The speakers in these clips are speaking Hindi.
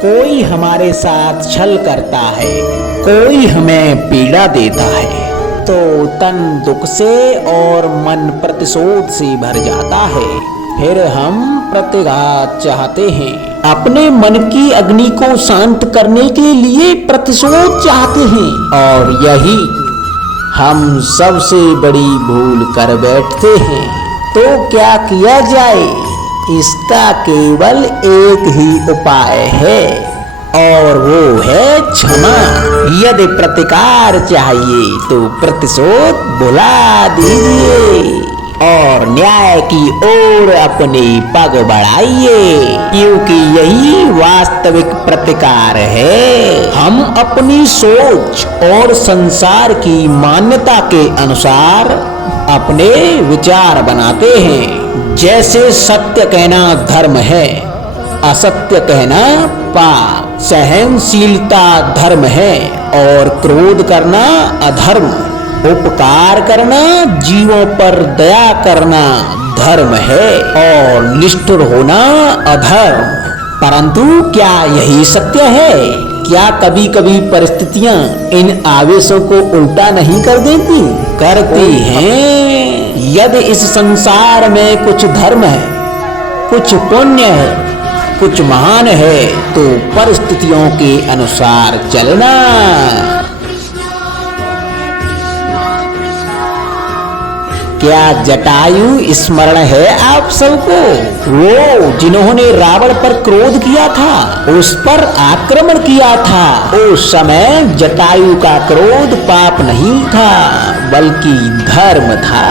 कोई हमारे साथ छल करता है, कोई हमें पीड़ा देता है, तो तन दुख से और मन प्रतिशोध से भर जाता है। फिर हम प्रतिघात चाहते हैं, अपने मन की अग्नि को शांत करने के लिए प्रतिशोध चाहते हैं, और यही हम सबसे बड़ी भूल कर बैठते हैं। तो क्या किया जाए? इसका केवल एक ही उपाय है, और वो है क्षमा। यदि प्रतिकार चाहिए तो प्रतिशोध भुला दीजिए और न्याय की ओर अपनी पग बढ़ाइए, क्योंकि यही वास्तविक प्रतिकार है। हम अपनी सोच और संसार की मान्यता के अनुसार अपने विचार बनाते हैं। जैसे सत्य कहना धर्म है, असत्य कहना पाप, सहनशीलता धर्म है और क्रोध करना अधर्म, उपकार करना, जीवों पर दया करना धर्म है और निष्ठुर होना अधर्म। परंतु क्या यही सत्य है? क्या कभी कभी परिस्थितियां इन आवेशों को उल्टा नहीं कर देती? करती हैं। यदि इस संसार में कुछ धर्म है, कुछ पुण्य है, कुछ महान है, तो परिस्थितियों के अनुसार चलना। क्या जटायु स्मरण है आप सबको? वो जिन्होंने रावण पर क्रोध किया था, उस पर आक्रमण किया था। उस समय जटायु का क्रोध पाप नहीं था, बल्कि धर्म था।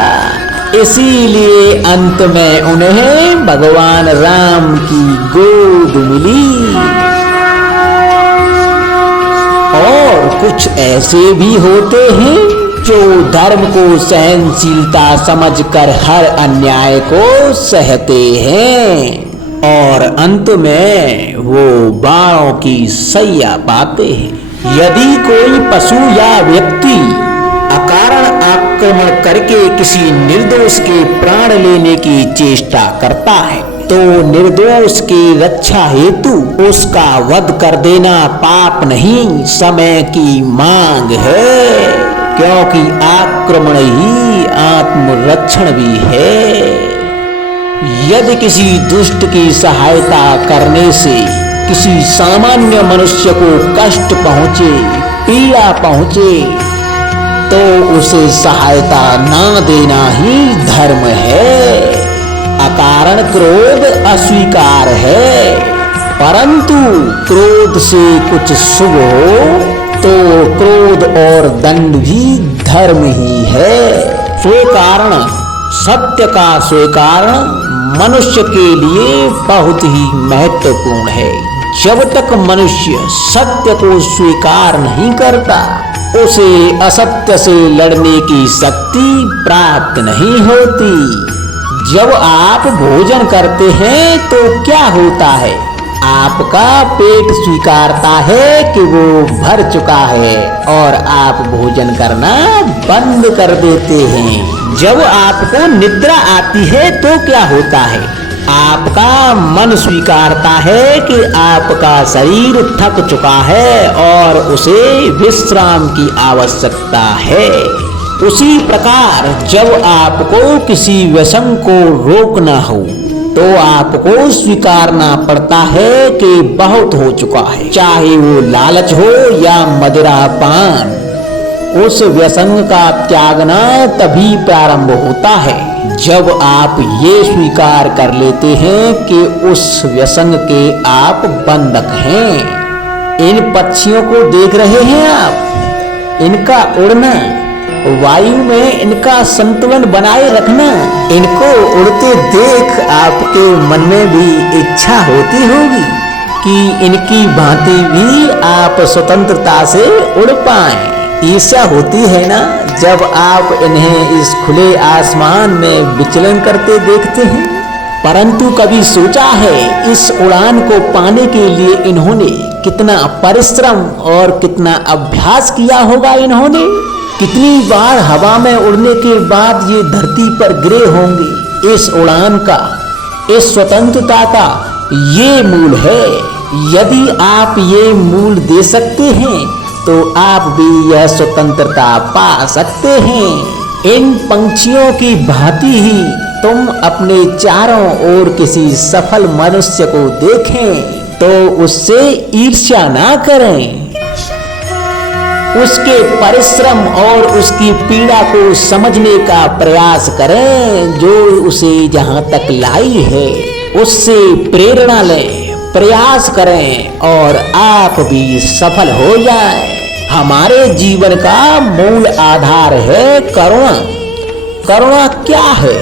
इसीलिए अंत में उन्हें भगवान राम की गोद मिली। और कुछ ऐसे भी होते हैं जो धर्म को सहनशीलता समझकर हर अन्याय को सहते हैं, और अंत में वो बाणों की सैया पाते हैं। यदि कोई पशु या व्यक्ति अकारण आक्रमण करके किसी निर्दोष के प्राण लेने की चेष्टा करता है, तो निर्दोष की रक्षा हेतु उसका वध कर देना पाप नहीं, समय की मांग है, क्योंकि आक्रमण ही आत्मरक्षण भी है। यदि किसी दुष्ट की सहायता करने से किसी सामान्य मनुष्य को कष्ट पहुंचे, पीड़ा पहुंचे, तो उसे सहायता ना देना ही धर्म है। अकारण क्रोध अस्वीकार है, परंतु क्रोध से कुछ शुभ हो तो क्रोध और दंड भी धर्म ही है। स्वीकारण, सत्य का स्वीकारण मनुष्य के लिए बहुत ही महत्वपूर्ण है। जब तक मनुष्य सत्य को स्वीकार नहीं करता, उसे असत्य से लड़ने की शक्ति प्राप्त नहीं होती। जब आप भोजन करते हैं तो क्या होता है? आपका पेट स्वीकारता है कि वो भर चुका है और आप भोजन करना बंद कर देते हैं। जब आपको निद्रा आती है तो क्या होता है? आपका मन स्वीकारता है कि आपका शरीर थक चुका है और उसे विश्राम की आवश्यकता है। उसी प्रकार जब आपको किसी व्यसन को रोकना हो, तो आपको स्वीकारना पड़ता है कि बहुत हो चुका है, चाहे वो लालच हो या मदिरा पान। उस व्यसन का त्यागना तभी प्रारंभ होता है जब आप ये स्वीकार कर लेते हैं कि उस व्यसन के आप बंधक हैं। इन पक्षियों को देख रहे हैं आप, इनका उड़ना, वायु में इनका संतुलन बनाए रखना, इनको उड़ते देख आपके मन में भी इच्छा होती होगी कि इनकी भांति भी आप स्वतंत्रता से उड़ पाएं। ईर्ष्या होती है ना जब आप इन्हें इस खुले आसमान में विचलन करते देखते हैं। परंतु कभी सोचा है इस उड़ान को पाने के लिए इन्होंने कितना परिश्रम और कितना अभ्यास किया होगा? इन्होंने कितनी बार हवा में उड़ने के बाद ये धरती पर गिरे होंगे। इस उड़ान का, इस स्वतंत्रता का ये मूल है। यदि आप ये मूल दे सकते हैं तो आप भी यह स्वतंत्रता पा सकते हैं। इन पंछियों की भांति ही तुम अपने चारों ओर किसी सफल मनुष्य को देखें तो उससे ईर्ष्या ना करें, उसके परिश्रम और उसकी पीड़ा को समझने का प्रयास करें जो उसे जहां तक लाई है। उससे प्रेरणा लें, प्रयास करें और आप भी सफल हो जाएं। हमारे जीवन का मूल आधार है करुणा। करुणा क्या है?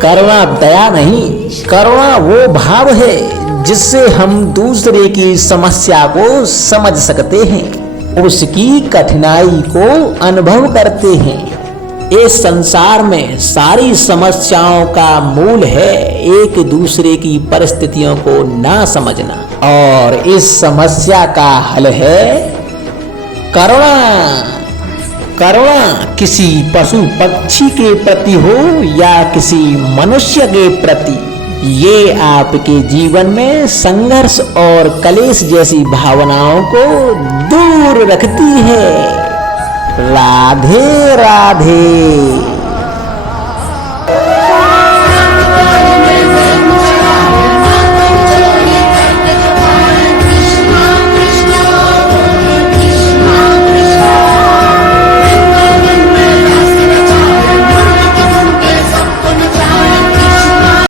करुणा दया नहीं, करुणा वो भाव है जिससे हम दूसरे की समस्या को समझ सकते हैं, उसकी कठिनाई को अनुभव करते हैं। इस संसार में सारी समस्याओं का मूल है एक दूसरे की परिस्थितियों को ना समझना, और इस समस्या का हल है करुणा। करुणा किसी पशु पक्षी के प्रति हो या किसी मनुष्य के प्रति, ये आपके जीवन में संघर्ष और कलेश जैसी भावनाओं को दूर रखती है। राधे राधे।